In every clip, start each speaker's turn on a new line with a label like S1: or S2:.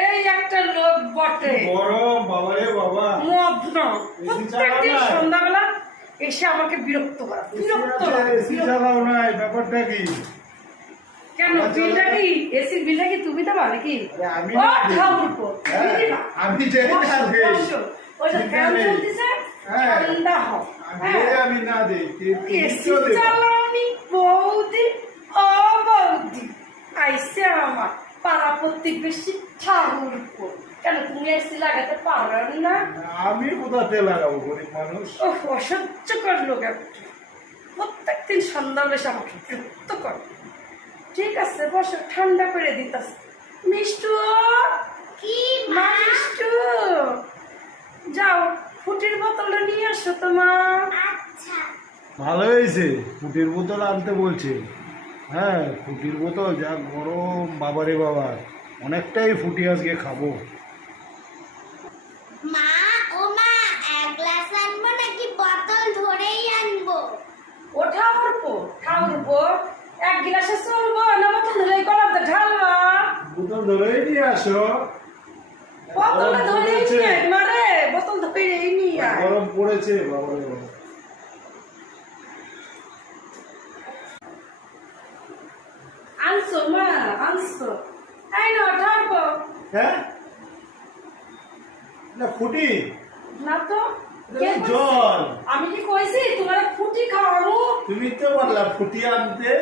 S1: এই একটা লোক বটে।
S2: গরম বাবা রে বাবা।
S1: মগ্ন। প্রত্যেকদিন সন্ধ্যাবেলা এসে আমাকে বিরক্ত করা বিরক্ত
S2: নাই ব্যাপারটা কি?
S1: কেন? বিলটা কি? এসির বিলটা কি তুমি দেবা নাকি?
S2: আমি হ্যাঁ? আমি যাই না দেই।
S1: চলতেছে। ঠান্ডা হও।
S2: আমি। না দেই।
S1: এসি বৌদি ও বৌদি আইসে আমার পাড়া প্রতিবেশী ঠাকুরপো কেন তুমি এসি লাগাতে পারো না?
S2: আমি কোথাতে লাগাবো গরিব মানুষ?
S1: ও অসহ্যকর লোক একটা প্রত্যেকদিন সন্ধ্যাবেলা আমাকে বিরক্ত করে। ঠিক আছে বসো ঠান্ডা করে দিতাস মিষ্টু! কি মা? মিষ্টু! যাও ফুটির বোতলটা নিয়ে আসো তোমার
S2: ভালো হয়েছে ফুটির বোতল আনতে বলছে। হ্যাঁ ফুটির বোতল যা গরম বাবারে বাবা। অনেকটাই ফুটি আজকে খাব।
S3: মা ও মা এক গ্লাস আনব নাকি বোতল ধরেই আনব?
S1: ঠাকুরপো এক গিলাসে চলবো না বোতল ধরে গলাতে ঢালবা
S2: বোতল ধরেই নিয়ে আসো।
S1: বোতলটা
S2: গরম পড়েছে।
S1: নিয়ে আয়, বোতল ধরে নিয়ে আয়।
S2: গরম পড়েছে বাবা।
S1: আনছো মা আনছো। এই না ঠাকুরপো
S2: হ্যাঁ? না ফুটি?
S1: না তো?
S2: জল।
S1: আমি কি কইছি তোমার ফুটি খাওয়াবো?
S2: তুমি তো বললা ফুটি আনতে।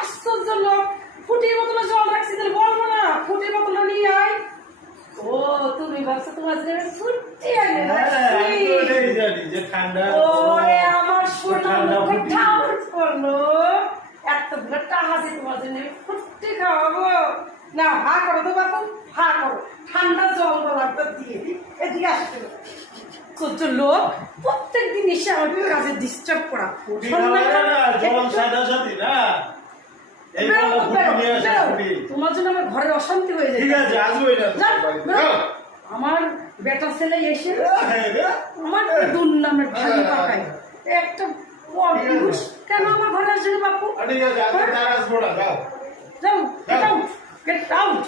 S1: আশ্চর্য লোক। ফুটির বোতলে জল রাখছি তাহলে বলব না। ফুটির বোতলটা নিয়ে আয়। ও তুমি ভাবছ তোমার ফুটি
S2: হ্যাঁ যে ঠান্ডা
S1: ওরে আমার সোনা মুখে ঠাউর করল এতগুলো টাকা দিয়ে তোমার জন্য ফুটি খাওয়াবো। না হা করো তো বাপু হা করো। ঠান্ডা জল গলাটা দিয়ে এদিকে আসতে সহ্য লোক প্রত্যেক দিন এসে আমাকে কাজে ডিস্টার্ব করা।
S2: ফুটি জল সাদা সাথী না?
S1: তোমার জন্য আমার ঘরে অশান্তি হয়ে যায়
S2: ঠিক আছে আসবোই না
S1: যাও,
S2: তোমার বাড়িতে।
S1: বেরো।
S2: যাও।
S1: আমার বেটা ছেলে এসে
S2: হ্যাঁ,
S1: আমার দুর্নামের ভালো পাকাই একটা কেন আমার ঘরে আসবে বাপু?
S2: ঠিক আছে আসব না যাও।
S1: যাও
S2: যাও।
S1: Get out